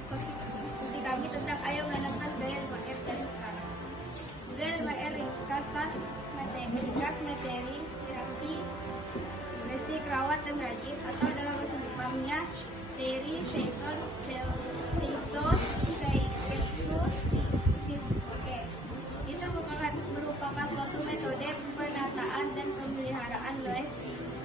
diskusi kami tentang ayo menanamkan budaya 5R dari sekarang. Budaya 5R ringkas materi, hierarki, basic, rawat, dan rajin, atau dalam bahasa Jepangnya seri, seikon, seiso, seiketsu, oke. Itu merupakan suatu metode penataan dan pemeliharaan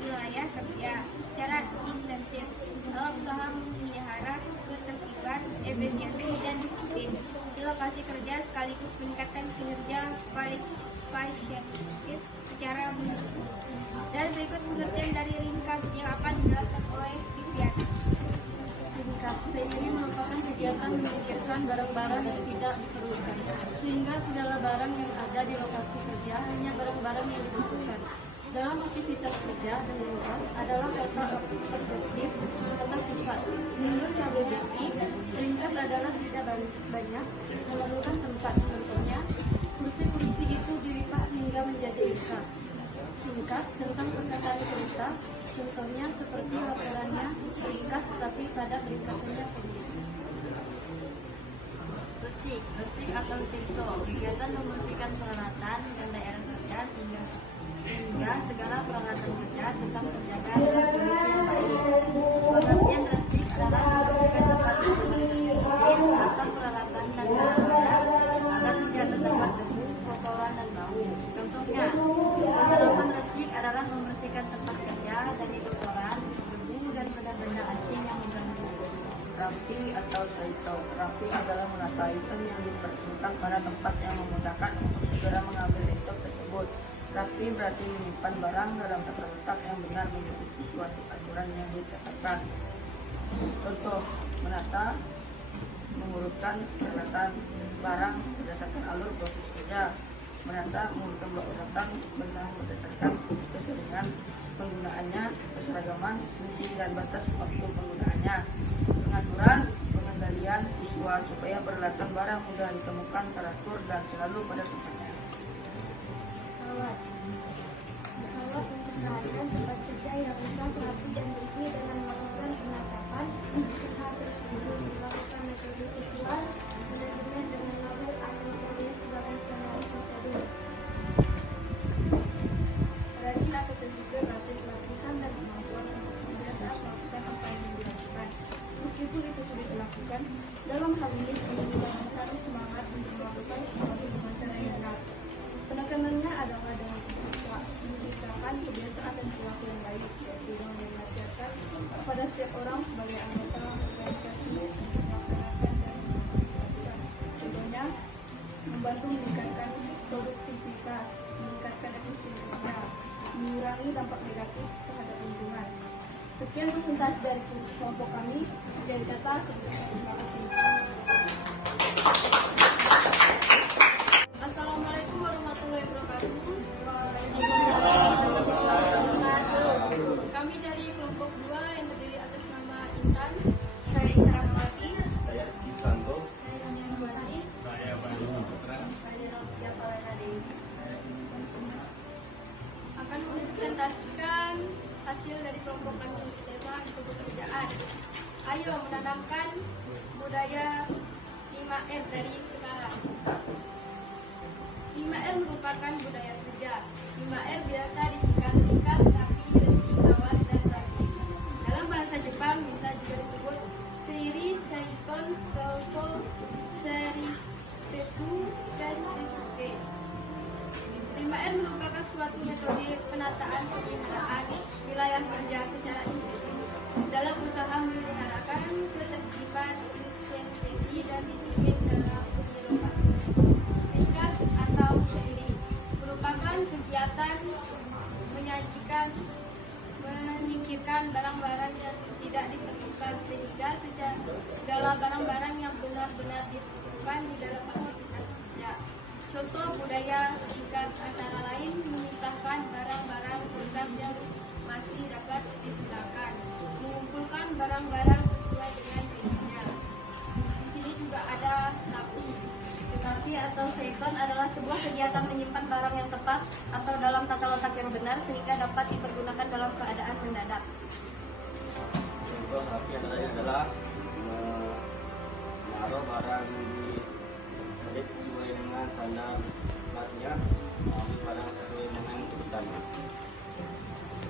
wilayah kerja secara intensif dalam usaha memelihara ketertiban, efisiensi, dan disiplin di lokasi kerja sekaligus meningkatkan kinerja pasienis secara menyeluruh. Dan berikut pengertian dari ringkas yang akan dijelaskan oleh Vivian. Ringkas ini merupakan kegiatan menyingkirkan barang-barang yang tidak diperlukan, sehingga segala barang yang ada di lokasi kerja hanya barang-barang yang dibutuhkan. Dalam aktivitas kerja dan ringkas adalah kata objektif, kata sifat. Menurut KBBI, ringkas adalah tidak banyak, memerlukan tempat. Contohnya, kursi-kursi itu dilipat sehingga menjadi ringkas. Singkat tentang perkataan cerita, contohnya seperti laporannya ringkas tetapi pada ringkasannya pendek. Bersih atau seiso, kegiatan membersihkan peralatan dan daerah kerja sehingga segala peralatan kerja tetap terjaga dalam kondisi yang baik. Pengertian bersih adalah membersihkan tempat mesin atau peralatan dan barang-barang agar tidak terdapat debu, kotoran, dan bau. Contohnya, penanaman bersih adalah membersihkan tempat kerja dari kotoran, debu, dan benda-benda asing yang mengganggu. Rapi atau saito. Rapi adalah menata item yang diperlukan pada tempat yang memudahkan untuk segera mengambil item tersebut. Rapi berarti menyimpan barang dalam tata letak yang benar mengikuti suatu aturan yang ditetapkan. Contoh, menata, mengurutkan peralatan barang berdasarkan alur proses kerja. Menata, mengurutkan barang benar berdasarkan keseringan penggunaannya, keseragaman, fungsi, dan batas waktu penggunaannya. Pengaturan, pengendalian visual supaya peralatan barang mudah ditemukan, teratur, dan selalu pada tempatnya. Rawat untuk kehadiran tempat kerja yang ringkas, rapi, dan bersih dengan melakukan penatapan, usaha tersebut dilakukan metode visual, manajemen dengan label atau tulis sebagai standar prosedur. Rajin atau sesudah latih pelatihan dan kemampuan untuk kebiasaan melakukan apa yang dilakukan. Meskipun itu sulit dilakukan, dalam hal ini menumbuhkan semangat untuk melakukan sesuatu dengan cara yang benar. Penekanannya adalah dengan menciptakan kebiasaan dan perilaku yang baik, yaitu dengan mengajarkan kepada setiap orang sebagai anggota organisasi untuk melaksanakan dan melakukan. Contohnya, membantu meningkatkan produktivitas, meningkatkan efisiensi kerja, mengurangi dampak negatif terhadap lingkungan. Sekian presentasi dari kelompok kami. Sekian kata, terima kasih. Assalamualaikum warahmatullahi wabarakatuh. Kami dari kelompok 2 yang terdiri atas nama Intan, Saya Isra Mawati. Saya Rizky Santo. saya Daniel Nuwati, Saya Bayu Putra. Saya Rafia Palenadi. Saya Sinipan Sena. akan mempresentasikan hasil dari kelompok kami tema pekerjaan. Ayo menanamkan budaya 5R dari sekarang. 5R merupakan budaya kerja. 5R biasa disingkat ringkas, rapi, bersih, rawat, dan rajin. Dalam bahasa Jepang bisa juga disebut seiri, seikon, seiso, seritetsu, sesrisuke. 5R merupakan suatu metode penataan pemeliharaan wilayah kerja secara intensif dalam usaha memeliharakan ketertiban, efisiensi, dan disiplin dalam birokrasi. Ringkas atau seri merupakan kegiatan menyingkirkan barang-barang yang tidak diperlukan sehingga segala barang-barang yang benar-benar diperlukan di dalam aktivitas kerja. Contoh budaya ringkas antara lain memisahkan barang-barang rusak yang masih dapat digunakan, mengumpulkan barang-barang sesuai dengan jenisnya. Di sini juga ada rapi. Rapi atau seikon adalah sebuah kegiatan menyimpan barang yang tepat atau dalam tata letak yang benar sehingga dapat dipergunakan dalam keadaan mendadak. Contoh rapi adalah menaruh barang di kredit sesuai dengan standar platnya, mengambil barang sesuai dengan urutannya.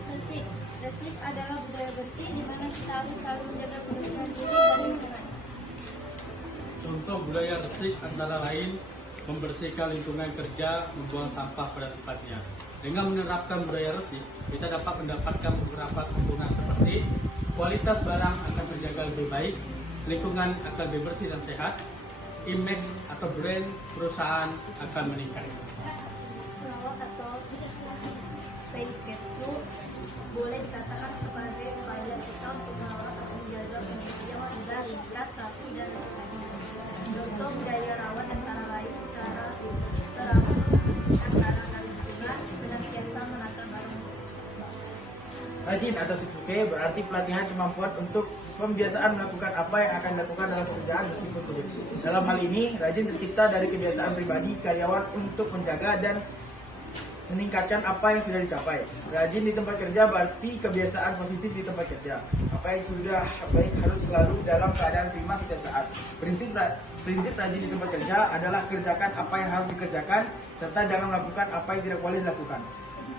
Resik. Resik adalah budaya bersih di mana kita harus selalu menjaga kebersihan diri dan lingkungan. Contoh budaya resik antara lain membersihkan lingkungan kerja, membuang sampah pada tempatnya. Dengan menerapkan budaya resik, kita dapat mendapatkan beberapa keuntungan seperti kualitas barang akan terjaga lebih baik, lingkungan akan lebih bersih dan sehat, image atau brand perusahaan akan meningkat. Pelawak atau seiketsu boleh dikatakan sebagai upaya kita untuk melawat atau menjaga pendidikan agar ringkas, rapi, dan sebagainya. Contoh budaya rawat antara lain secara terawat membersihkan barang dan lingkungan, senantiasa menata barang. Rajin atau Shitsuke berarti pelatihan kemampuan untuk pembiasaan melakukan apa yang akan dilakukan dalam pekerjaan meskipun sulit. Dalam hal ini, rajin tercipta dari kebiasaan pribadi karyawan untuk menjaga dan meningkatkan apa yang sudah dicapai. Rajin di tempat kerja berarti kebiasaan positif di tempat kerja. Apa yang sudah baik harus selalu dalam keadaan prima setiap saat. Prinsip rajin di tempat kerja adalah kerjakan apa yang harus dikerjakan serta jangan melakukan apa yang tidak boleh dilakukan.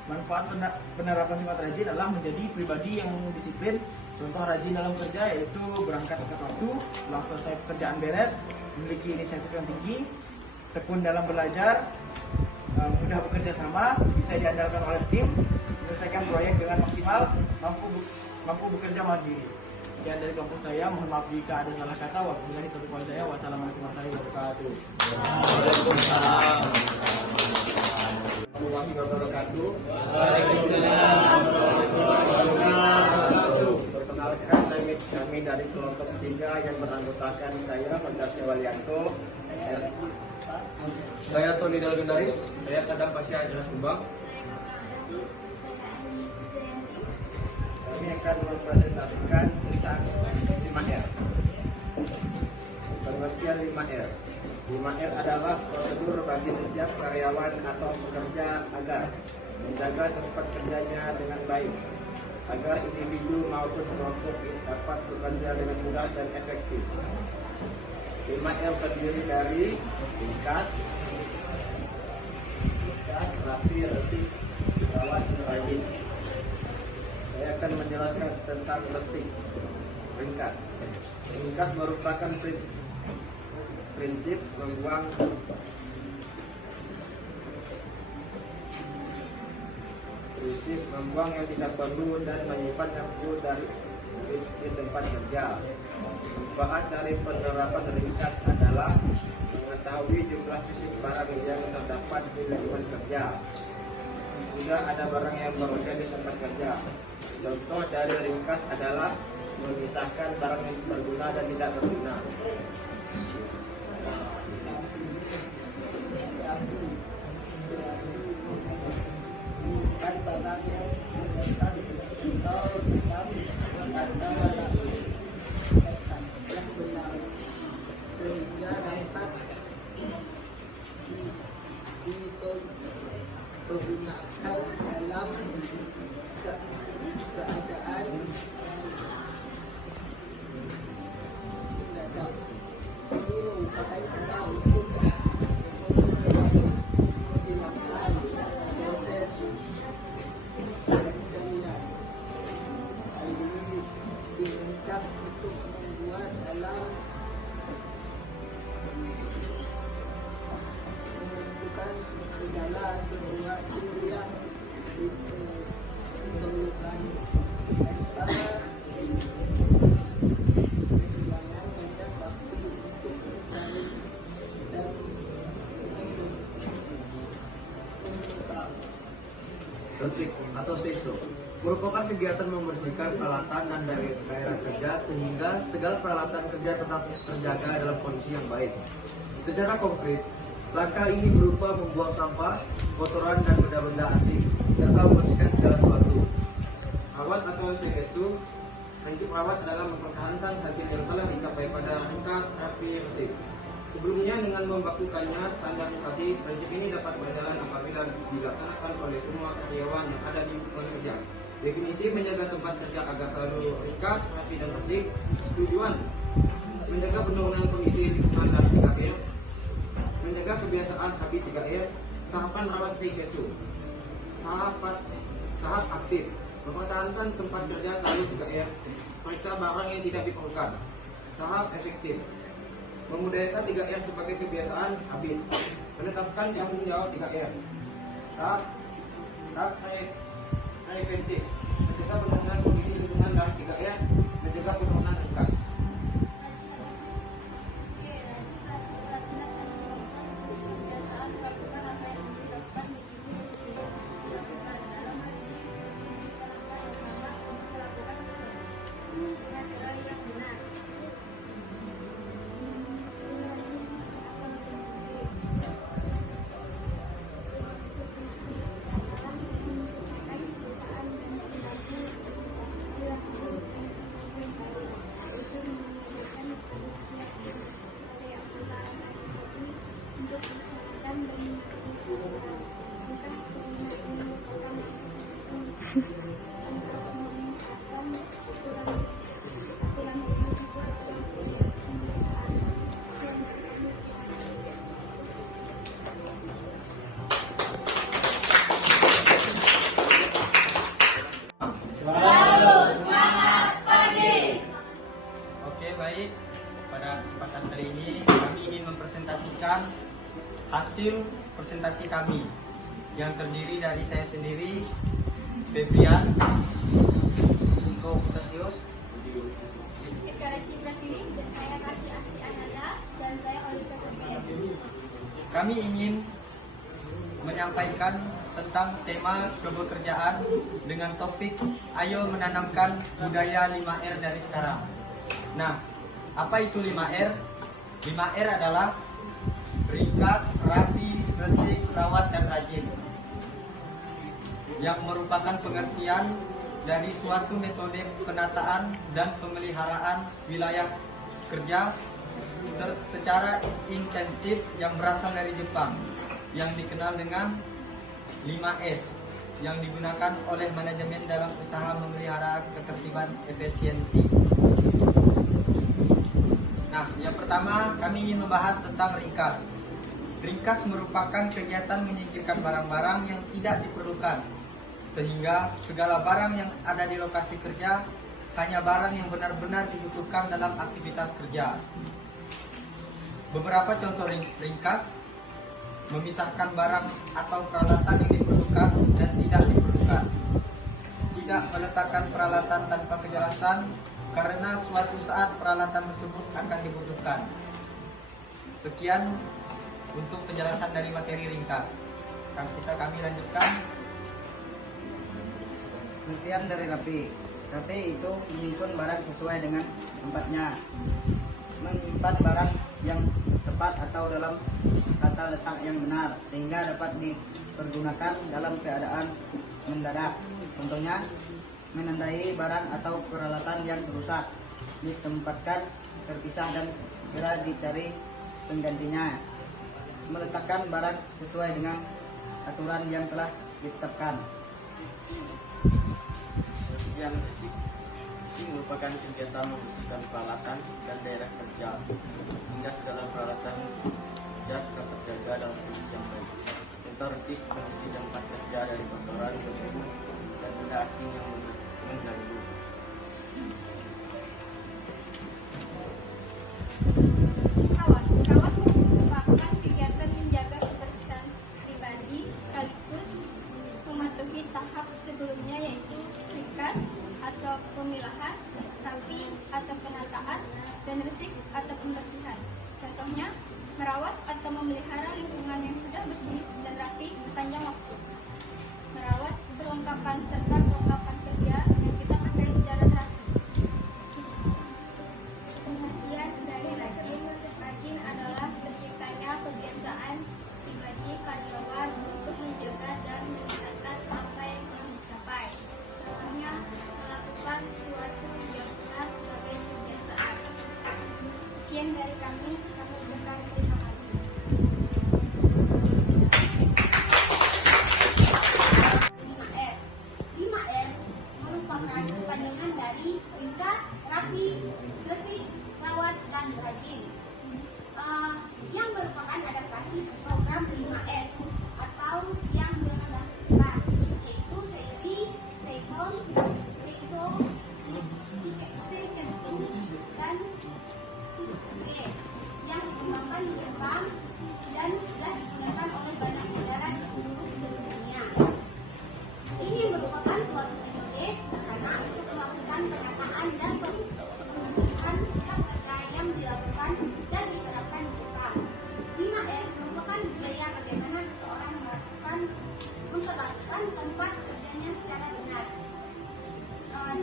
Manfaat penerapan sifat rajin adalah menjadi pribadi yang disiplin. Contoh rajin dalam kerja yaitu berangkat tepat waktu, setelah selesai pekerjaan beres, memiliki inisiatif yang tinggi, tekun dalam belajar, mudah bekerja sama, bisa diandalkan oleh tim, menyelesaikan proyek dengan maksimal, mampu bekerja mandiri. Sekian dari kelompok saya, mohon maaf jika ada salah kata. Wabillahi taufiq wal hidayah. Wassalamualaikum warahmatullahi wabarakatuh. Waalaikumsalam. Warahmatullahi wabarakatuh. Perkenalkan kami dari kelompok 3 yang beranggotakan saya, Ferdasya Walianto, Saya Tony Dalgendaris. Saya Sadam Pasya Jelas Kembang. kami akan mempresentasikan tentang 5R. Pengertian 5R. 5R adalah prosedur bagi setiap karyawan atau pekerja agar menjaga tempat kerjanya dengan baik, agar individu maupun kelompok dapat bekerja dengan mudah dan efektif. 5R terdiri dari ringkas, rapi, resik, rawat, rajin. Saya akan menjelaskan tentang resik. Ringkas. Ringkas merupakan prinsip membuang yang tidak perlu dan menyimpan yang perlu di tempat kerja. Manfaat dari penerapan ringkas adalah mengetahui jumlah fisik barang yang terdapat di lingkungan kerja. Juga ada barang yang beroda di tempat kerja. Contoh dari ringkas adalah memisahkan barang yang berguna dan tidak berguna. Sehingga dapat dipergunakan dalam keadaan mendadak. Ini merupakan cara untuk menghilangkan proses pencarian. Hal ini dirancang untuk membuat dalam menentukan segala sesuatu yang diperlukan tanpa kehilangan banyak waktu untuk mencari dan mengubah. Resik atau seiso merupakan kegiatan membersihkan peralatan dan daerah kerja sehingga segala peralatan kerja tetap terjaga dalam kondisi yang baik. Secara konkret, langkah ini berupa membuang sampah, kotoran dan benda-benda asing serta membersihkan segala sesuatu. Rawat atau sekesu, prinsip rawat adalah mempertahankan hasil yang telah dicapai pada ringkas, rapi, resik. Sebelumnya dengan membakukannya standarisasi, prinsip ini dapat berjalan apabila dilaksanakan oleh semua karyawan yang ada di lingkungan kerja. Definisi menjaga tempat kerja agar selalu ringkas, rapi dan bersih. Tujuan menjaga penurunan kondisi lingkungan dan 3R, menjaga kebiasaan habit 3R, tahapan rawat seiketsu, tahap aktif, mempertahankan tempat kerja selalu 3R, periksa barang yang tidak diperlukan, tahap efektif, memudayakan 3R sebagai kebiasaan habit, menetapkan tanggung jawab 3R, tahap preventif, mencegah penurunan kondisi lingkungan dan 3R, mencegah penurunan ringkas. Oke, baik. Pada kesempatan kali ini kami ingin mempresentasikan hasil presentasi kami yang terdiri dari saya sendiri, Febrian, Tasius, dan saya Kasih Asti Ananda, dan saya Olivia Kurnia. kami ingin menyampaikan tentang tema kebekerjaan dengan topik ayo menanamkan budaya 5R dari sekarang. Nah, apa itu 5R? 5R adalah ringkas, rapi, bersih, rawat, dan rajin, yang merupakan pengertian dari suatu metode penataan dan pemeliharaan wilayah kerja secara intensif yang berasal dari Jepang, yang dikenal dengan 5S, yang digunakan oleh manajemen dalam usaha memelihara ketertiban efisiensi. Nah, yang pertama kami ingin membahas tentang ringkas. Ringkas merupakan kegiatan menyingkirkan barang-barang yang tidak diperlukan, sehingga segala barang yang ada di lokasi kerja hanya barang yang benar-benar dibutuhkan dalam aktivitas kerja. Beberapa contoh ringkas: memisahkan barang atau peralatan yang diperlukan dan tidak diperlukan, tidak meletakkan peralatan tanpa kejelasan karena suatu saat peralatan tersebut akan dibutuhkan. Sekian untuk penjelasan dari materi ringkas. Kami lanjutkan. Pengertian dari rapi. Rapi itu menyusun barang sesuai dengan tempatnya, menyimpan barang yang tepat atau dalam tata letak yang benar sehingga dapat dipergunakan dalam keadaan mendadak. Contohnya, menandai barang atau peralatan yang rusak, ditempatkan terpisah dan segera dicari penggantinya, meletakkan barang sesuai dengan aturan yang telah ditetapkan. Yang merupakan kegiatan membersihkan peralatan dan daerah kerja sehingga segala peralatan kerja dapat terjaga dalam kondisi yang baik. Contoh resik membersih tempat kerja dari kotoran, debu, dan benda asing yang mengganggu. Rawat merupakan kegiatan menjaga kebersihan pribadi sekaligus mematuhi tahap sebelumnya, yaitu ringkas atau pemilahan, rapi atau penataan, dan resik atau pembersihan. Contohnya, merawat atau memelihara lingkungan yang sudah bersih dan rapi sepanjang waktu. Merawat perlengkapan serta perlengkapan kerja yang kita pakai secara teratur.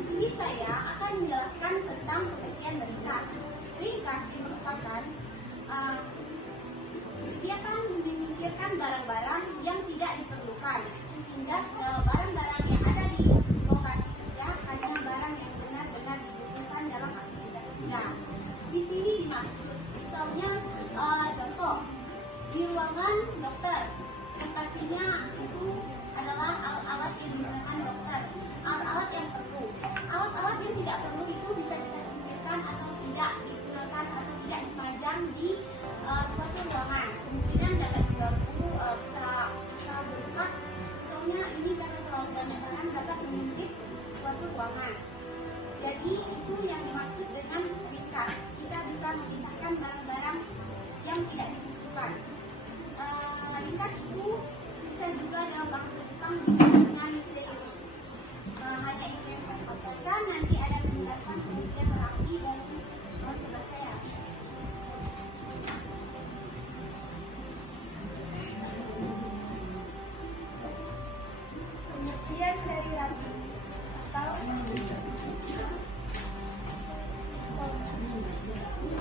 sini saya akan menjelaskan tentang pengertian ringkas. Ringkas merupakan kegiatan menyingkirkan barang-barang yang tidak diperlukan, sehingga barang-barang yang ada di lokasi kerja hanya barang yang benar-benar dibutuhkan dalam aktivitas kerja. Di sini dimaksud, misalnya contoh di ruangan dokter, yang pastinya itu adalah alat-alat yang digunakan dokter, alat-alat yang perlu. Alat-alat yang tidak perlu itu bisa kita singkirkan atau tidak digunakan atau tidak dipajang di suatu ruangan. Kemungkinan dapat diganggu, bisa berupa, misalnya ini karena terlalu banyak barang dapat mengintip suatu ruangan. Jadi itu yang dimaksud dengan ringkas. Kita bisa memisahkan barang-barang yang tidak dibutuhkan. Ringkas itu bisa juga dalam bahasa Jepang disebut dengan seiri. Hanya itu yang saya sampaikan. Nanti ada penjelasan penelitian terapi dari teman saya. Pengertian dari rapi atau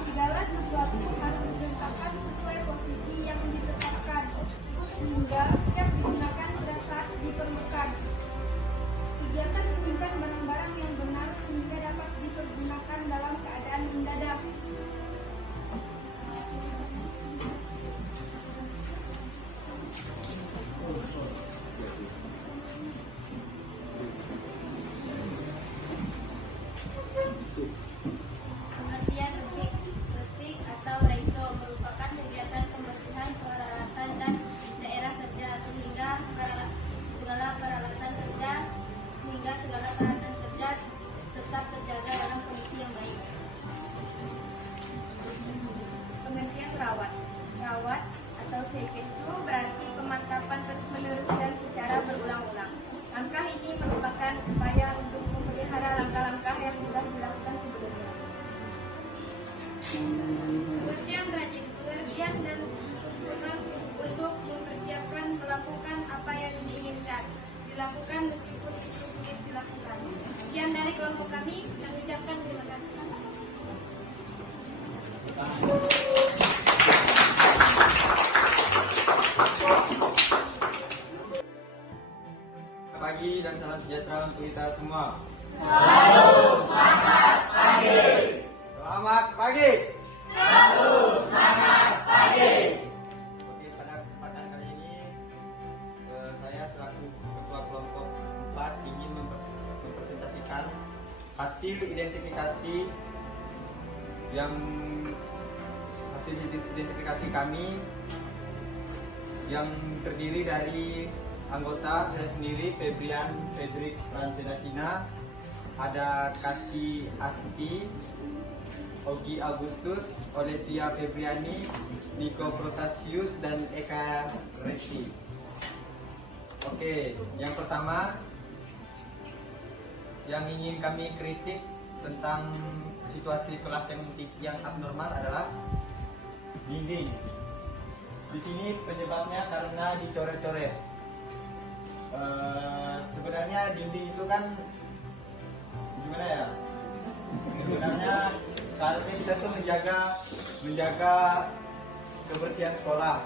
segala sesuatu harus diletakkan sesuai posisi yang ditetapkan, sehingga siap digunakan pada saat diperlukan. Kegiatan menyimpan barang-barang yang benar sehingga dapat dipergunakan dalam keadaan mendadak. Pengertian resik atau reiso merupakan kegiatan pembersihan peralatan dan daerah kerja sehingga segala peralatan kerja tetap terjaga dalam kondisi yang baik. Pengertian rawat. Rawat atau seiketsu berarti pemantapan terus-menerus dan secara berulang-ulang. Langkah ini merupakan upaya untuk memelihara langkah-langkah yang sudah dilakukan sebelumnya. Pengertian rajin. Pengertian dan untuk mempersiapkan melakukan apa yang diinginkan. Dilakukan meskipun itu sulit dilakukan. Sekian dari kelompok kami, kami ucapkan terima kasih. Pagi dan salam sejahtera untuk kita semua. Selalu semangat pagi. Selamat pagi. Selalu semangat pagi. Oke, pada kesempatan kali ini saya selaku ketua kelompok 4 ingin mempresentasikan hasil identifikasi kami yang terdiri dari anggota saya sendiri, Febrian Fredrik Fransedasina, ada Kasih Asti, Ogi Agustus, Olivia Febriani, Niko Protasius, dan Eka Resti. Oke, yang pertama yang ingin kami kritik tentang situasi kelas yang abnormal adalah dinding. Di sini penyebabnya karena dicoret-coret. Sebenarnya dinding itu kan gimana ya? Sebenarnya seharusnya kita tuh menjaga kebersihan sekolah.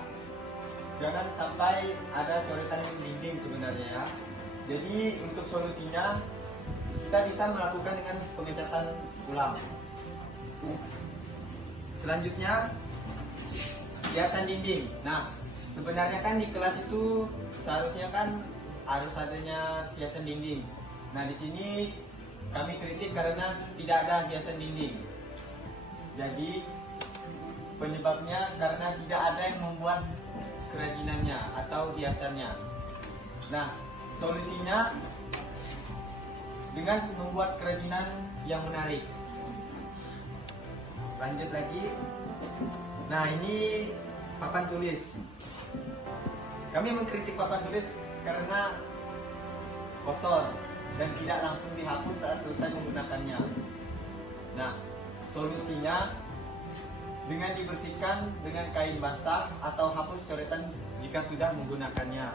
Jangan sampai ada coretan dinding sebenarnya ya. Jadi untuk solusinya kita bisa melakukan dengan pengecatan ulang. Selanjutnya hiasan dinding. Nah, sebenarnya kan di kelas itu seharusnya kan harus adanya hiasan dinding. Nah, di sini kami kritik karena tidak ada hiasan dinding. Jadi penyebabnya karena tidak ada yang membuat kerajinannya atau hiasannya. Nah, solusinya dengan membuat kerajinan yang menarik. Lanjut lagi. Nah, ini papan tulis. Kami mengkritik papan tulis karena kotor dan tidak langsung dihapus saat selesai menggunakannya. Nah, solusinya dengan dibersihkan dengan kain basah atau hapus coretan jika sudah menggunakannya.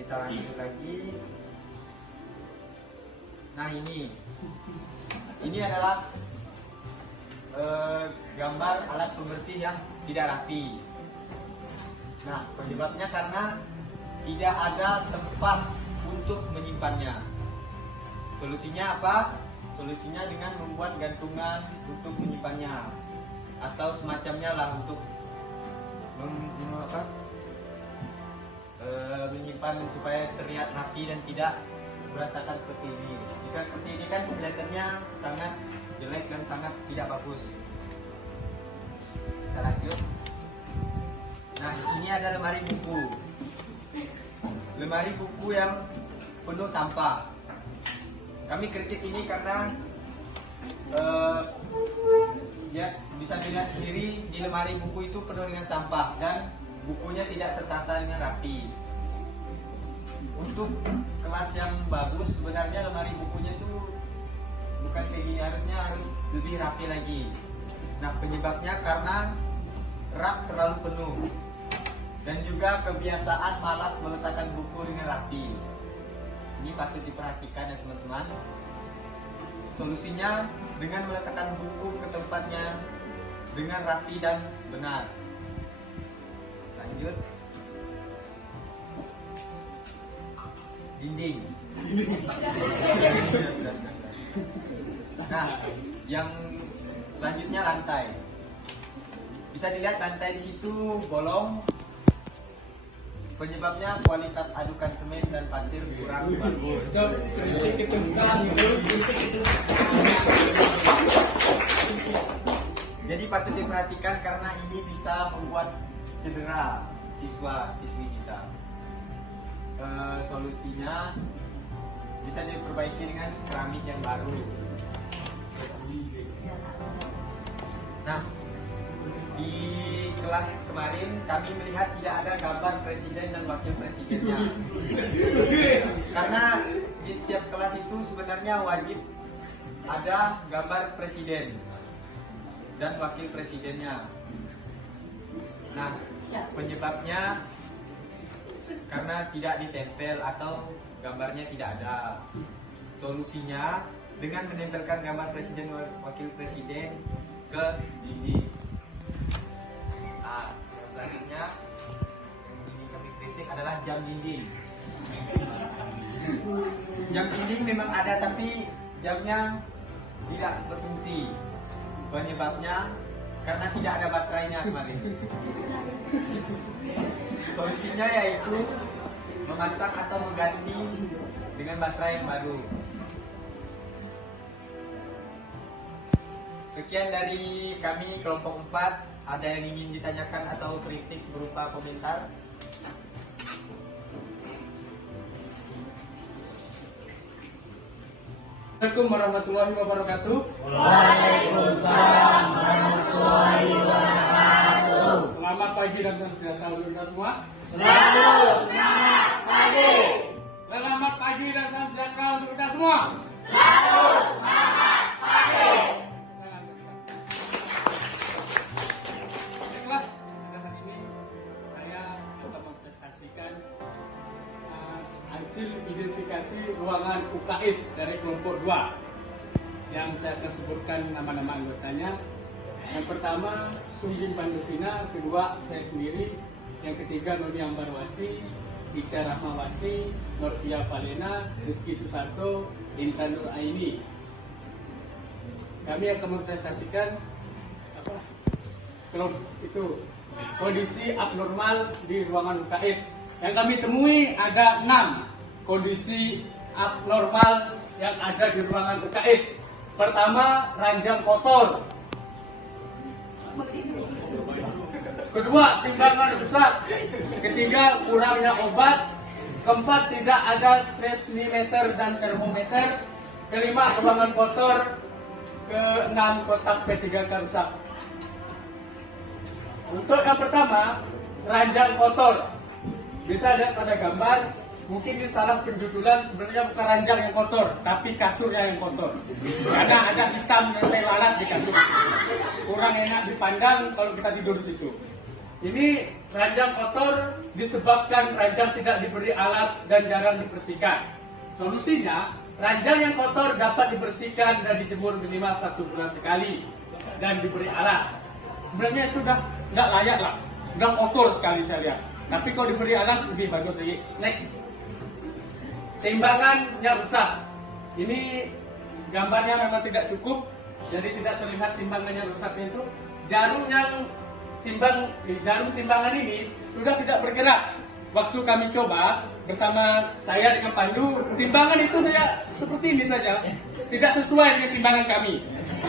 Kita lanjut lagi. Nah ini adalah gambar alat pembersih yang tidak rapi. Nah, penyebabnya karena tidak ada tempat untuk menyimpannya. Solusinya apa? Solusinya dengan membuat gantungan untuk menyimpannya atau semacamnya lah untuk menyimpan supaya terlihat rapi dan tidak berantakan seperti ini. Jika seperti ini kan kelihatannya sangat jelek dan sangat tidak bagus. Kita lanjut. Nah, di sini ada lemari buku. Lemari buku yang penuh sampah. Kami kritik ini karena ya bisa dilihat sendiri di lemari buku itu penuh dengan sampah dan bukunya tidak tertata dengan rapi. Untuk kelas yang bagus sebenarnya lemari bukunya itu bukan kayak gini, harus lebih rapi lagi. Nah, penyebabnya karena rak terlalu penuh dan juga kebiasaan malas meletakkan buku dengan rapi. Ini patut diperhatikan ya teman-teman. Solusinya dengan meletakkan buku ke tempatnya dengan rapi dan benar. Lanjut. Dinding. Nah, yang selanjutnya lantai. Bisa dilihat lantai di situ bolong. Penyebabnya kualitas adukan semen dan pasir kurang bagus. Jadi patut diperhatikan karena ini bisa membuat cedera siswa-siswi kita. Solusinya bisa diperbaiki dengan keramik yang baru. Nah, di kelas kemarin kami melihat tidak ada gambar presiden dan wakil presidennya. Karena di setiap kelas itu sebenarnya wajib ada gambar presiden dan wakil presidennya. Nah, penyebabnya karena tidak ditempel atau gambarnya tidak ada. Solusinya dengan menempelkan gambar presiden dan wakil presiden ke dinding. Nah, selanjutnya ini kami kritik adalah jam dinding. Jam dinding memang ada tapi jamnya tidak berfungsi. Penyebabnya karena tidak ada baterainya kemarin. Solusinya yaitu memasang atau mengganti dengan baterai yang baru. Sekian dari kami kelompok 4. Ada yang ingin ditanyakan atau kritik berupa komentar? Assalamualaikum warahmatullahi wabarakatuh. Waalaikumsalam warahmatullahi wabarakatuh. Selamat pagi dan salam sejahtera untuk kita semua. Selalu semangat pagi. Selamat pagi dan salam sejahtera untuk kita semua. Selalu semangat pagi. Baiklah, pada hari ini saya akan mempresentasikan hasil identifikasi ruangan UKS dari kelompok 2 yang saya akan sebutkan nama-nama anggotanya. Yang pertama Sungjin Pandusina, kedua saya sendiri, yang ketiga Noni Ambarwati, Ica Rahmawati, Norsia Valena, Rizky Susanto, Intan Nur Aini. Kami akan mempresentasikan kondisi abnormal di ruangan UKS. Yang kami temui ada 6 kondisi abnormal yang ada di ruangan UKS. Pertama, ranjang kotor. Kedua, timbangan rusak. Ketiga, kurangnya obat. Keempat, tidak ada transmimeter dan termometer. Kelima, ruangan kotor. Keenam, kotak P3K rusak. Untuk yang pertama, ranjang kotor. Bisa lihat pada gambar, mungkin ini salah penjudulan, sebenarnya bukan ranjang yang kotor, tapi kasurnya yang kotor. Karena ada hitam dan lalat di kasur. Kurang enak dipandang kalau kita tidur di situ. Ini ranjang kotor disebabkan ranjang tidak diberi alas dan jarang dibersihkan. Solusinya, Ranjang yang kotor dapat dibersihkan dan dijemur minimal 1 bulan sekali dan diberi alas. Sebenarnya itu udah nggak layak lah, udah kotor sekali saya lihat. Tapi kalau diberi alas lebih bagus lagi. Next, timbangan yang rusak. Ini gambarnya memang tidak cukup, jadi tidak terlihat timbangannya rusaknya itu. Jarum timbangan ini sudah tidak bergerak. Waktu kami coba bersama saya dengan Pandu, timbangan itu saya seperti ini saja, tidak sesuai dengan timbangan kami.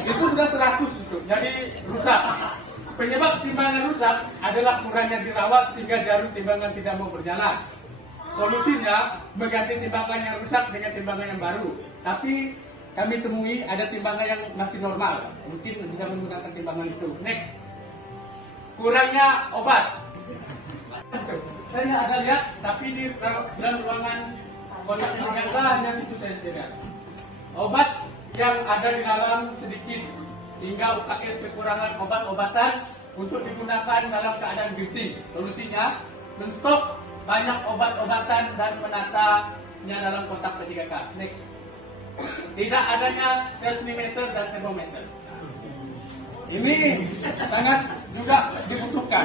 Itu sudah 100 itu, jadi rusak. Penyebab timbangan rusak adalah kurangnya dirawat sehingga jarum timbangan tidak mau berjalan. Solusinya mengganti timbangan yang rusak dengan timbangan yang baru. Tapi kami temui ada timbangan yang masih normal, mungkin bisa menggunakan timbangan itu. Next, kurangnya obat. Saya ada lihat, tapi di dalam ruangan kondisi hanya situ saya lihat. Obat yang ada di dalam sedikit, sehingga UKS kekurangan obat-obatan untuk digunakan dalam keadaan genting. Solusinya, menstok banyak obat-obatan dan menatanya dalam kotak P3K. Next, tidak adanya dosimeter dan termometer. Ini sangat juga dibutuhkan.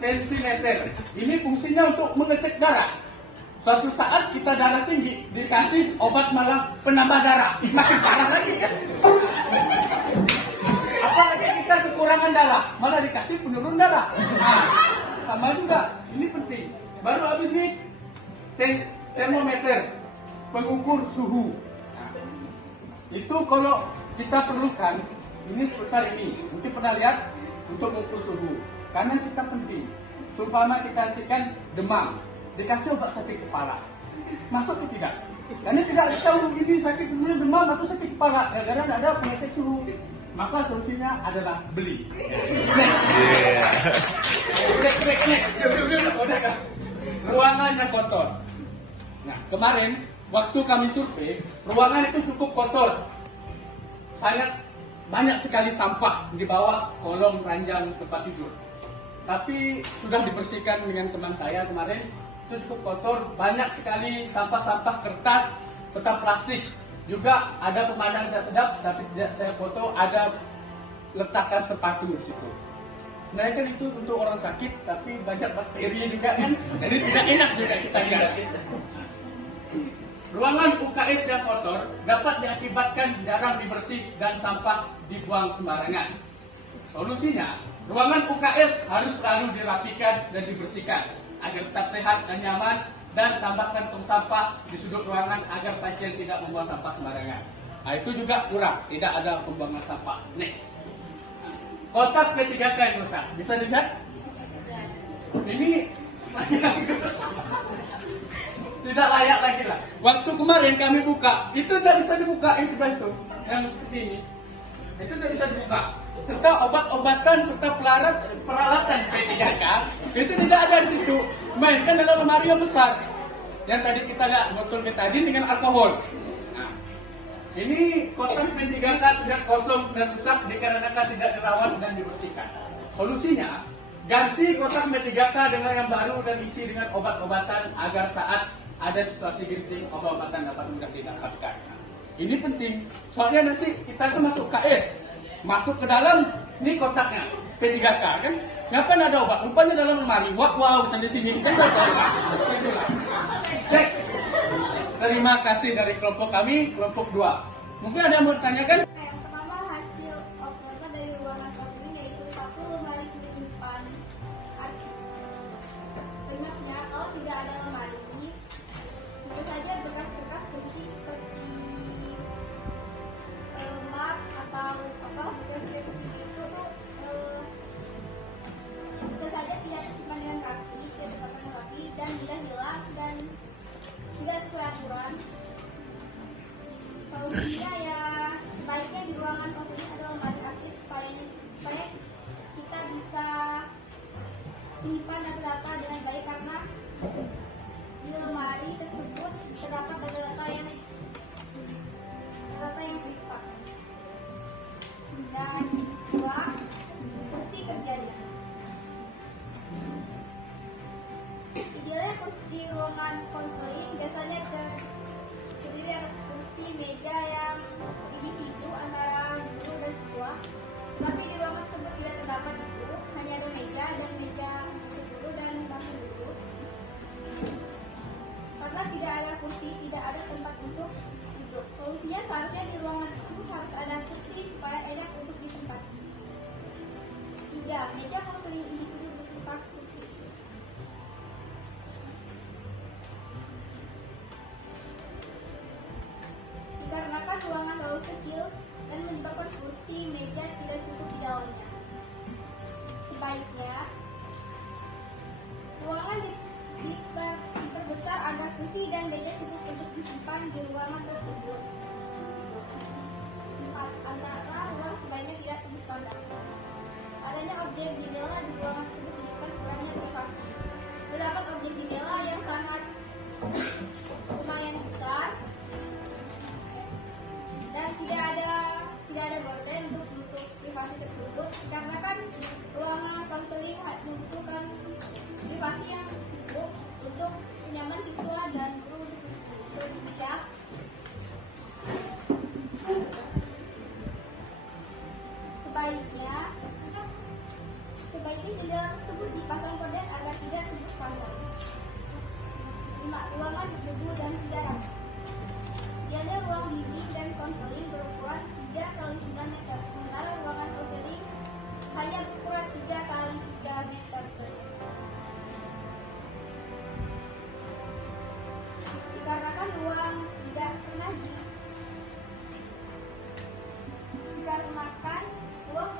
Tensimeter ini fungsinya untuk mengecek darah. Suatu saat kita darah tinggi, dikasih obat malah penambah darah, makin parah lagi kan? Apalagi kita kekurangan darah, malah dikasih penurun darah. Nah, sama juga, ini penting. Baru habis ini termometer, pengukur suhu. Nah, itu kalau kita perlukan, ini sebesar ini. Mungkin pernah lihat untuk mengukur suhu. Karena kita penting. Seumpama kita nantikan demam, dikasih obat sakit kepala. Masuk atau tidak? Karena tidak tahu ini sakit sebenarnya demam atau sakit kepala. Gara-gara tidak ada pengecek suhu. Maka solusinya adalah beli. Ruangan yang kotor. Nah, kemarin waktu kami survei, ruangan itu cukup kotor. Sangat banyak sekali sampah di bawah kolong ranjang tempat tidur. Tapi sudah dibersihkan dengan teman saya kemarin, itu cukup kotor, banyak sekali sampah-sampah kertas serta plastik. Juga ada pemandangan tidak sedap, tapi tidak saya foto, ada letakan sepatu di situ. Sebenarnya kan itu untuk orang sakit, tapi banyak bakteri juga kan, jadi tidak enak juga kita lihat. Ruangan UKS yang kotor dapat diakibatkan jarang dibersih dan sampah dibuang sembarangan. Solusinya, ruangan UKS harus selalu dirapikan dan dibersihkan agar tetap sehat dan nyaman, dan tambahkan tong sampah di sudut ruangan agar pasien tidak membuang sampah sembarangan. Nah, itu juga kurang, tidak ada pembuangan sampah. Next, kotak P3K yang rusak, bisa dilihat? Ini tidak layak lagi lah. Waktu kemarin kami buka, itu tidak bisa dibuka yang sebelah itu, yang seperti ini. Itu tidak bisa dibuka. Serta obat-obatan serta peralatan P3K itu tidak ada di situ. Mainkan dalam lemari yang besar. Yang tadi kita lihat botol betadin dengan alkohol. Nah, ini kotak P3K tidak kosong dan rusak dikarenakan tidak dirawat dan dibersihkan. Solusinya, ganti kotak P3K dengan yang baru dan isi dengan obat-obatan agar saat ada situasi genting obat-obatan dapat mudah didapatkan. Ini penting, soalnya nanti kita akan masuk KS, masuk ke dalam, ini kotaknya P3K kan, ngapain ada obat? Rupanya dalam lemari, wow, di sini kita tahu. Next, terima kasih dari kelompok kami, kelompok 2. Mungkin ada yang mau ditanyakan? Yang pertama, hasil observasi dari ruangan kos ini yaitu 1 lemari menyimpan arsip. Penyebabnya, kalau tidak ada lemari, bisa saja bekas-bekas penting seperti map atau bukan seperti itu tuh bisa saja tidak tersimpan dengan rapi, tidak ditata dengan rapi, dan mudah hilang dan tidak sesuai aturan. Solusinya ya sebaiknya di ruangan kos ini ada lemari arsip supaya kita bisa menyimpan data-data dengan baik, karena di lemari tersebut terdapat data-data yang privat. Dan 2, kursi kerjanya. meja yang individu antara guru dan siswa. Tapi di ruangan tersebut tidak terdapat itu, hanya ada meja dan meja untuk guru dan wakil guru. Karena tidak ada kursi, tidak ada tempat untuk duduk. Solusinya seharusnya di ruangan tersebut harus ada kursi supaya enak untuk ditempati. 3. Meja konseling individu beserta kursi. Dikarenakan ruangan terlalu kecil dan menyebabkan kursi meja tidak cukup di dalamnya. Sebaiknya ruangan diperbesar agar kursi dan meja cukup untuk disimpan di ruangan tersebut. 4. Antara ruang sebaiknya tidak tembus pandang. Adanya objek jendela di ruangan tersebut menyebabkan kurangnya privasi. Terdapat objek jendela yang sangat lumayan besar dan tidak ada gorden untuk menutup privasi tersebut, karena kan ruangan konseling membutuhkan privasi yang cukup untuk kenyaman siswa dan guru untuk berbicara. Sebaiknya jendela tersebut dipasang gorden agar tidak tembus pandang. 5. Ruangan berdebu dan tidak rapi. Idealnya ruang bimbing dan konseling berukuran 3 x 9 meter, sementara ruangan konseling hanya berukuran 3 x 3 meter saja. Dikarenakan ruang tidak pernah dikarenakan ruang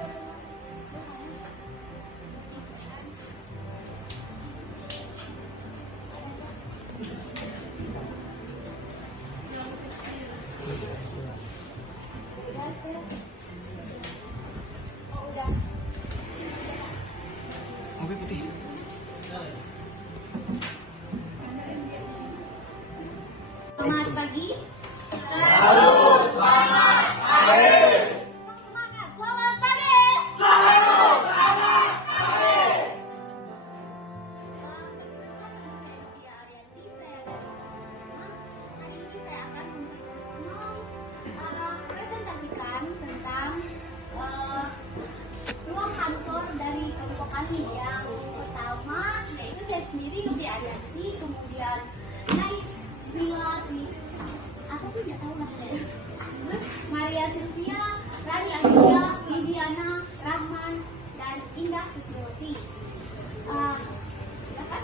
Mobil putih. Selamat pagi. Selamat semangat pagi. Semangat. Selamat pagi. Selamat semangat pagi. Hari ini saya akan presentasikan tentang ruang kantor dari kelompok kami. Yang pertama, yaitu saya sendiri, Nubi Arianti, kemudian Naif Zilati, apa sih nggak tahu mas saya. Terus Maria Sylvia, Rani Amelia, Viviana, Rahman, dan Indah Setiawati. Silakan.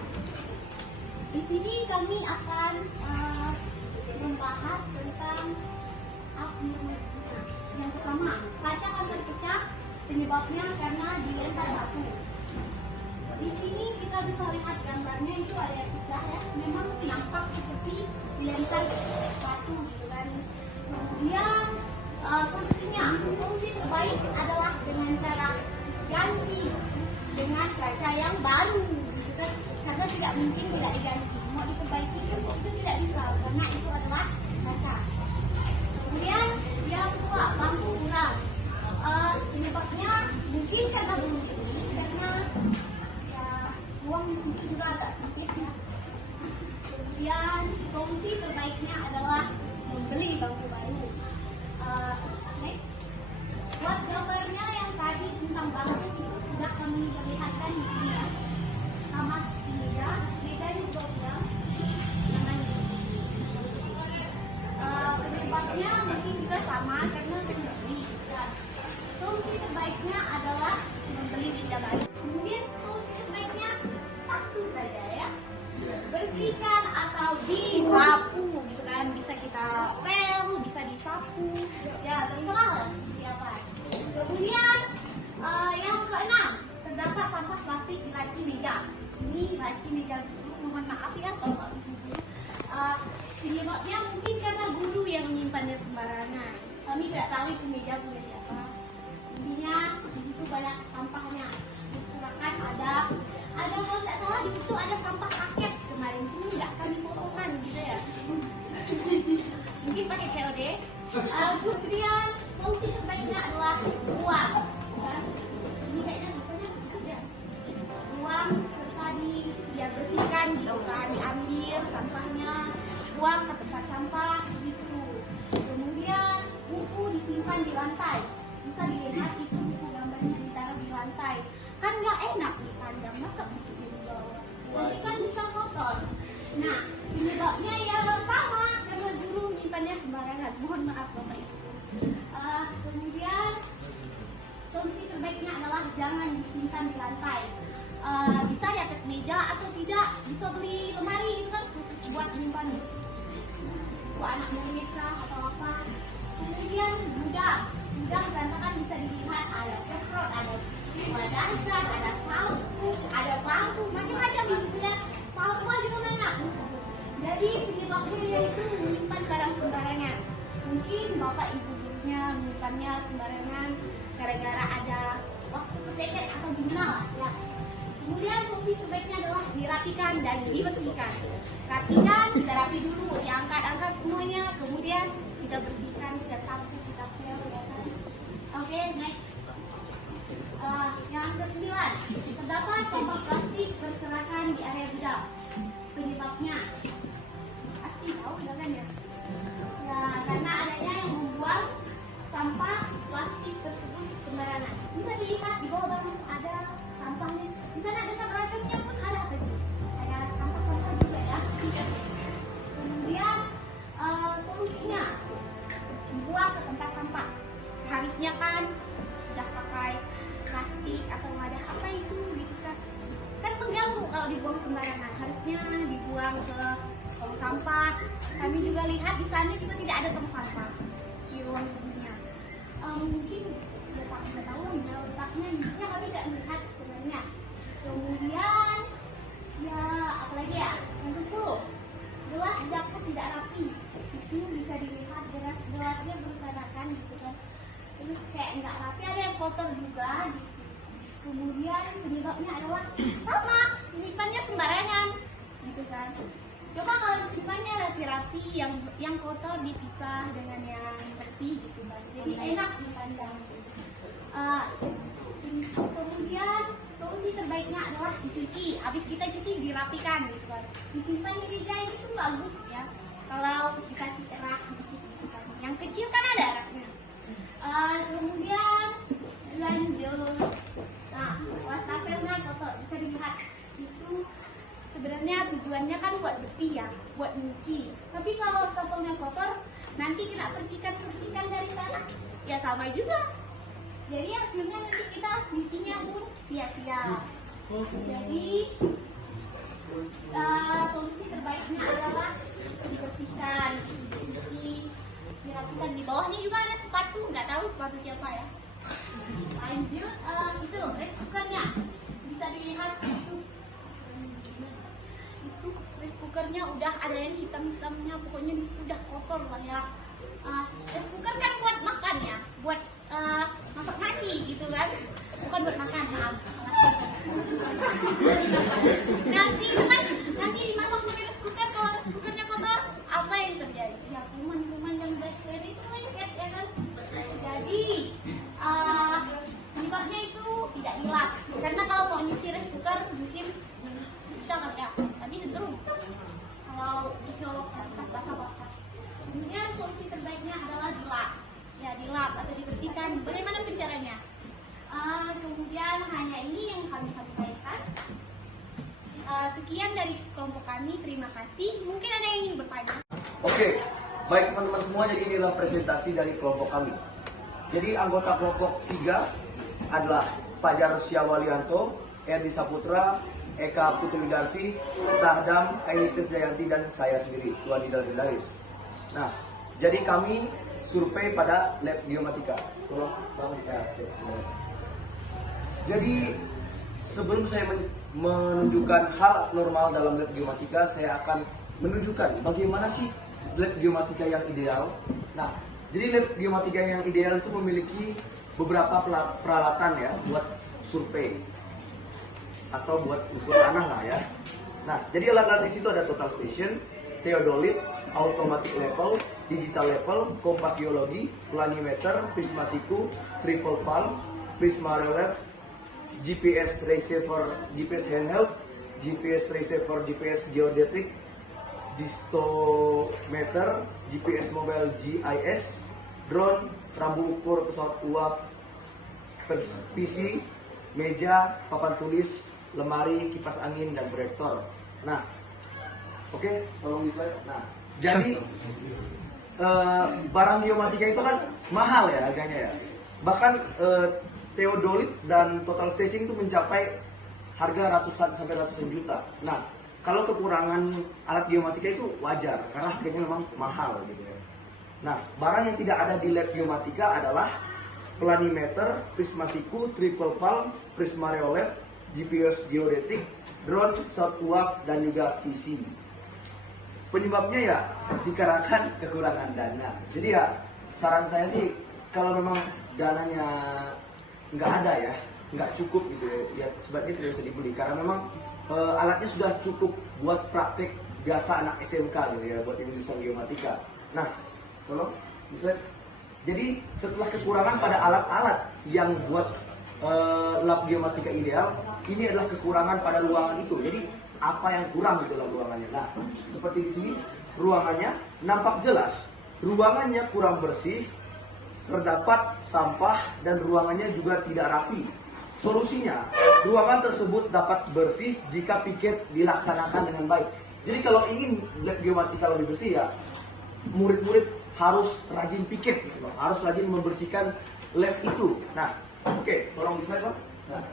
Di sini kami akan membahas tentang yang pertama, kaca kantor pecah, penyebabnya karena dilempar batu. Di sini kita bisa lihat gambarnya, itu ada yang pecah ya, memang nampak seperti dilempar batu gitu kan. Kemudian solusi terbaik adalah dengan cara ganti dengan kaca yang baru gitu kan, karena tidak mungkin tidak diganti, mau diperbaiki itu tidak bisa karena itu adalah kaca. Kemudian yang kedua, lampu kurang. Penyebabnya mungkin karena belum ini, karena ya ruang di sini juga agak sempit ya. Kemudian solusi terbaiknya adalah membeli bangku baru. Next, buat gambarnya yang tadi tentang bangku itu sudah kami perlihatkan di sini ya. Sama ini ya, meja juga udah namanya. Penyebabnya mungkin juga sama karena membeli. Solusi terbaiknya adalah membeli meja baru. Kemudian solusi terbaiknya satu saja ya, bersihkan atau disapu gitu kan, bisa kita pel, bisa disapu, ya terserah lah seperti apa. Kemudian yang keenam, terdapat sampah plastik di laci meja. Ini laci meja guru, mohon maaf ya kalau penyebabnya mungkin karena guru yang menyimpannya sembarangan. Kami tidak tahu itu meja punya siapa. Intinya di situ banyak sampahnya. Misalkan ada kalau tidak salah di situ ada sampah paket kemarin, cuma nggak kami potongkan gitu ya. Mungkin pakai COD. Kemudian solusi terbaiknya adalah uang. Ini kayaknya biasanya ada uang serta dibersihkan gitu kan, diambil sampahnya, buang ke tempat sampah gitu. disimpan di lantai. Bisa dilihat itu buku gambarnya ditaruh di lantai. Kan nggak enak dipandang, masa bukunya di bawah? Nanti kan bisa kotor. Nah, penyebabnya ya sama, karena guru menyimpannya sembarangan. Mohon maaf Bapak Ibu. Kemudian solusi terbaiknya adalah jangan disimpan di lantai. Bisa di atas meja atau tidak, bisa beli lemari itu kan khusus buat menyimpan buat anak murid atau apa. Kemudian gudang berantakan bisa dilihat ada semprot, ada wadah, ada sapu, ada bangku, macam-macam itu ya. Sapu juga banyak. Jadi penyebabnya yaitu menyimpan barang sembarangan. Mungkin bapak ibu gurunya menyimpannya sembarangan gara-gara ada waktu kepepet atau gimana ya. Kemudian fungsi terbaiknya adalah dirapikan dan dibersihkan. Rapikan, kita rapi dulu, diangkat-angkat semuanya, kemudian kita bersihkan, kita sapu, kita pel, ya kan. Oke, next. Yang ke-9, terdapat sampah plastik berserakan di area gudang. Penyebabnya pasti tahu kan ya? Ya, karena adanya yang membuang sampah plastik tersebut sembarangan. Bisa dilihat di bawah bangku ada sampahnya. Di sana dekat racunnya pun ada tadi. Ada sampah-sampah juga ya. Kemudian solusinya buang ke tempat sampah. Harusnya kan sudah pakai plastik atau wadah apa itu gitu kan mengganggu kalau dibuang sembarangan. Harusnya dibuang ke tong sampah. Kami juga lihat di sana juga tidak ada tong sampah di ruang gurunya. Mungkin letaknya tahu letaknya ya kami tidak melihat sebenarnya. Kemudian ya apalagi ya yang ke-10, gelas dapur tidak rapi. Itu bisa dilihat gelasnya berserakan gitu kan. Terus kayak nggak rapi, ada yang kotor juga gitu. Kemudian penyebabnya adalah sama, simpannya sembarangan gitu kan. Coba kalau disimpannya rapi-rapi, yang kotor dipisah dengan yang bersih gitu kan. Jadi enak dipandang. Kemudian solusi terbaiknya adalah dicuci. Habis kita cuci dirapikan gitu kan. Disimpan di meja itu bagus ya. Kalau dikasih rak gitu kan. Yang kecil kan ada raknya. Kemudian lanjut. Nah, wastafelnya kotor bisa dilihat itu sebenarnya tujuannya kan buat bersih ya, buat nyuci. Tapi kalau wastafelnya kotor, nanti kena percikan dari sana, ya sama juga. Jadi hasilnya nanti kita nyucinya pun sia-sia. Jadi solusi terbaiknya adalah dibersihkan, dicuci, dirapikan. Di bawahnya juga ada sepatu, nggak tahu sepatu siapa ya. Lanjut, itu rice cookernya bisa dilihat itu rice cookernya udah ada yang hitam-hitamnya, pokoknya di situ udah kotor lah ya. Rice cooker kan buat makan ya, buat masak nasi gitu kan, bukan buat makan. Nasi itu kan nanti dimasak pakai rice cooker, kalau rice cookernya kotor apa yang terjadi? Ya kuman-kuman yang bakteri itu lengket ya kan. Jadi penyebabnya itu tidak dilap, karena kalau mau nyuci rice cooker mungkin bisa kan ya, tapi cenderung kalau dicolok pas basah-basah. Kemudian solusi terbaiknya adalah dilap, ya dilap atau dibersihkan. Bagaimana caranya? Kemudian hanya ini yang kami sampaikan. Sekian dari kelompok kami, terima kasih. Mungkin ada yang ingin bertanya. Oke, baik teman-teman semua, jadi inilah presentasi dari kelompok kami. Jadi anggota kelompok 3 adalah Fajar Syawalianto, Erdi Saputra, Eka Putri Darsi, Sahdam, Aini Krisdayanti, dan saya sendiri, Tuan Didal Dilaris. Nah, jadi kami survei pada lab geomatika. Tolong Bang dikasih. Jadi sebelum saya menunjukkan hal abnormal dalam lab geomatika, saya akan menunjukkan bagaimana sih lab geomatika yang ideal. Nah, jadi lab geomatika yang ideal itu memiliki beberapa peralatan ya buat survei atau buat ukur tanah lah ya. Nah, jadi alat-alat di situ ada total station, theodolit, automatic level, digital level, kompas geologi, planimeter, prisma siku, triple palm, prisma relief, GPS receiver, GPS handheld, GPS receiver, GPS geodetic, distometer, GPS mobile GIS, drone, rambu ukur pesawat uap, PC, meja, papan tulis, lemari, kipas angin, dan proyektor. Nah, oke, tolong di slide. Nah, jadi barang geomatika itu kan mahal ya harganya ya. Bahkan theodolit dan total staging itu mencapai harga ratusan sampai ratusan juta. Nah, kalau kekurangan alat geomatika itu wajar karena harganya memang mahal gitu ya. Nah, barang yang tidak ada di lab geomatika adalah planimeter, prisma siku, triple palm, prisma relief, GPS geodetik, drone, pesawat uap, dan juga PC. Penyebabnya ya dikarenakan kekurangan dana. Jadi ya saran saya sih kalau memang dananya nggak ada ya, nggak cukup gitu ya sebaiknya tidak bisa dibeli karena memang alatnya sudah cukup buat praktek biasa anak SMK gitu ya, buat jurusan geomatika. Nah, tolong bisa. Jadi setelah kekurangan pada alat-alat yang buat lab geomatika ideal, ini adalah kekurangan pada ruangan itu. Jadi apa yang kurang di dalam ruangannya? Nah, seperti di sini ruangannya nampak jelas, ruangannya kurang bersih, terdapat sampah dan ruangannya juga tidak rapi. Solusinya, ruangan tersebut dapat bersih jika piket dilaksanakan dengan baik. Jadi kalau ingin lab geomatika lebih bersih ya, murid-murid harus rajin piket, gitu, harus rajin membersihkan lab itu. Nah, oke, tolong di slide, Pak. Nah,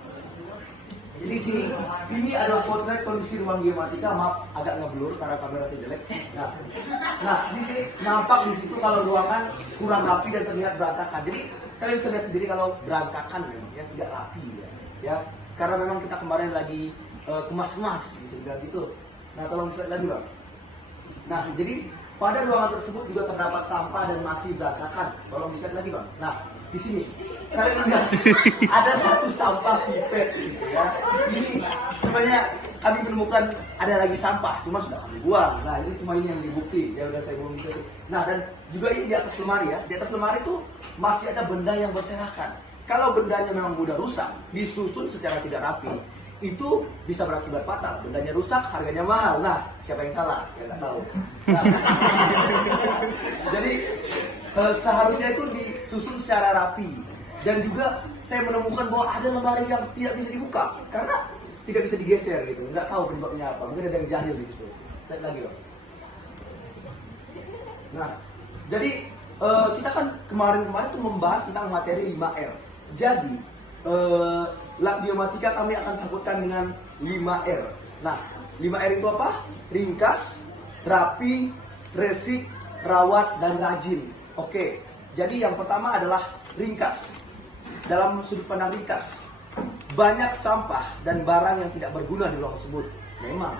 jadi di sini ini adalah potret kondisi ruang geomatika. Maaf agak ngeblur karena kamera saya jelek. Nah, di sini nampak di situ kalau ruangan kurang rapi dan terlihat berantakan. Jadi kalian bisa lihat sendiri kalau berantakan memang ya, tidak rapi ya. Karena memang kita kemarin lagi kemas-kemas bisa dibilang gitu. Nah, tolong di slide lagi, Bang. Nah, jadi pada ruangan tersebut juga terdapat sampah dan masih berantakan. Tolong di slide lagi, Bang. Nah, di sini kalian lihat ada satu sampah pipet gitu ya. Ini sebenarnya kami menemukan ada lagi sampah, cuma sudah kami buang. Nah, ini cuma ini yang dibukti. Ya udah saya belum bisa. Nah, dan juga ini di atas lemari ya. Di atas lemari itu masih ada benda yang berserakan. Kalau bendanya memang mudah rusak, disusun secara tidak rapi, itu bisa berakibat fatal. Bendanya rusak, harganya mahal. Nah, siapa yang salah? Ya nggak tahu. Nah, jadi seharusnya itu disusun secara rapi. Dan juga saya menemukan bahwa ada lemari yang tidak bisa dibuka karena tidak bisa digeser gitu. Nggak tahu penyebabnya apa. Mungkin ada yang jahil di situ. Lihat lagi, Bang. Nah, jadi kita kan kemarin tuh membahas tentang materi 5R. Jadi lab geomatika kami akan sangkutkan dengan 5R. Nah, 5R itu apa? Ringkas, rapi, resik, rawat, dan rajin. Oke, jadi yang pertama adalah ringkas. Dalam sudut pandang ringkas, banyak sampah dan barang yang tidak berguna di ruang tersebut. Memang,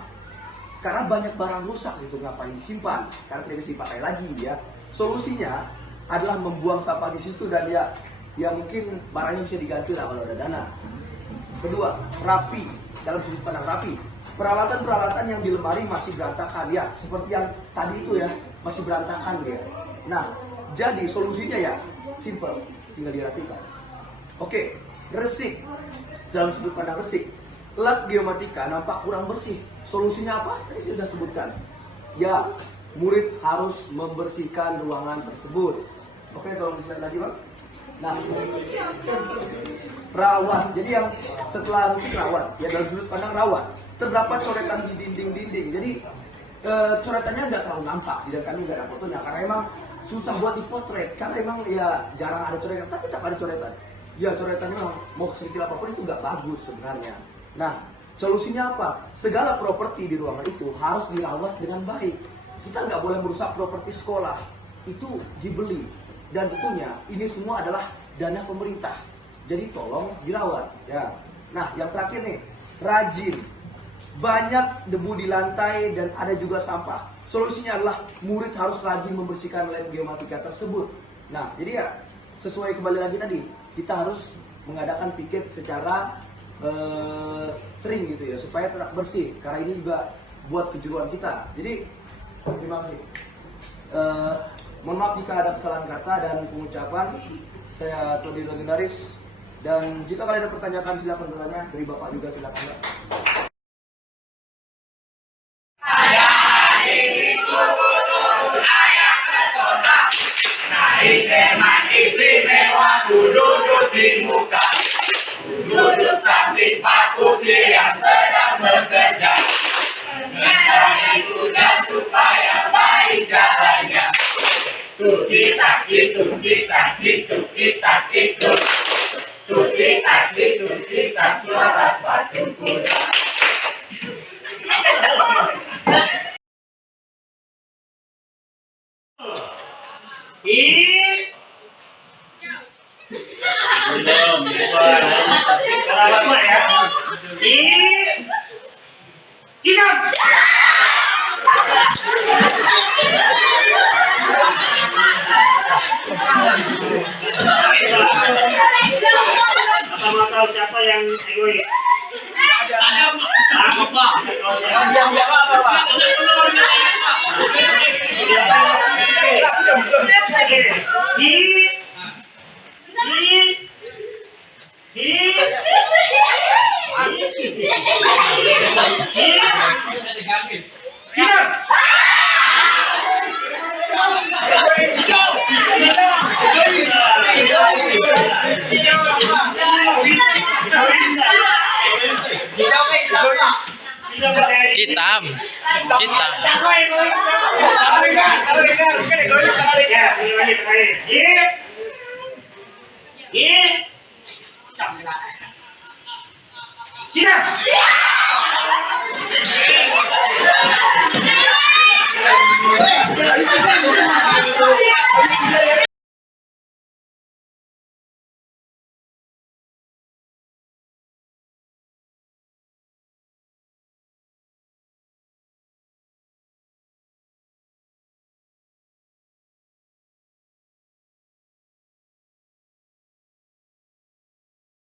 karena banyak barang rusak itu ngapain disimpan? Karena tidak bisa dipakai lagi ya. Solusinya adalah membuang sampah di situ dan ya mungkin barangnya bisa diganti lah kalau ada dana. Kedua, rapi. Dalam sudut pandang rapi, peralatan-peralatan yang di lemari masih berantakan ya, seperti yang tadi itu ya, masih berantakan ya. Nah, jadi solusinya ya simple, tinggal dirapikan. Oke, resik. Dalam sudut pandang resik, lab geomatika nampak kurang bersih. Solusinya apa? Tadi sudah sebutkan. Ya, murid harus membersihkan ruangan tersebut. Oke, tolong bisa lagi, Bang. Nah, rawat. Jadi yang setelah resik rawat, ya dalam sudut pandang rawat, terdapat coretan di dinding-dinding. Jadi coretannya nggak terlalu nampak, dan kami nggak ada fotonya karena emang susah buat dipotret. Karena emang ya jarang ada coretan, tapi tetap ada coretan. Ya coretannya memang mau sekecil apapun itu nggak bagus sebenarnya. Nah, solusinya apa? Segala properti di ruangan itu harus dirawat dengan baik. Kita nggak boleh merusak properti sekolah. Itu dibeli. Dan tentunya ini semua adalah dana pemerintah. Jadi tolong dirawat ya. Nah, yang terakhir nih, rajin. Banyak debu di lantai dan ada juga sampah. Solusinya adalah murid harus rajin membersihkan lab geomatika tersebut. Nah, jadi ya sesuai kembali lagi tadi, kita harus mengadakan piket secara sering gitu ya, supaya tetap bersih. Karena ini juga buat kejuruan kita. Jadi terima kasih. Mohon maaf jika ada kesalahan kata dan pengucapan. Saya Todi Legendaris. Dan jika kalian ada pertanyaan silakan bertanya. Dari Bapak juga silakan. Naik ke istri aku duduk di muka, duduk samping Pak Kusir yang sedang bekerja. Mengendarai kuda supaya baik jalannya. Tuki-taki, tuki-taki, tuki-taki, tuki-taki, tuki-taki, suara sepatu kuda. Belum, suaranya terlalu lama ya. Hidup. Apa mau tahu siapa yang egois? Ada. Apa? Diam. Hitam. Hitam.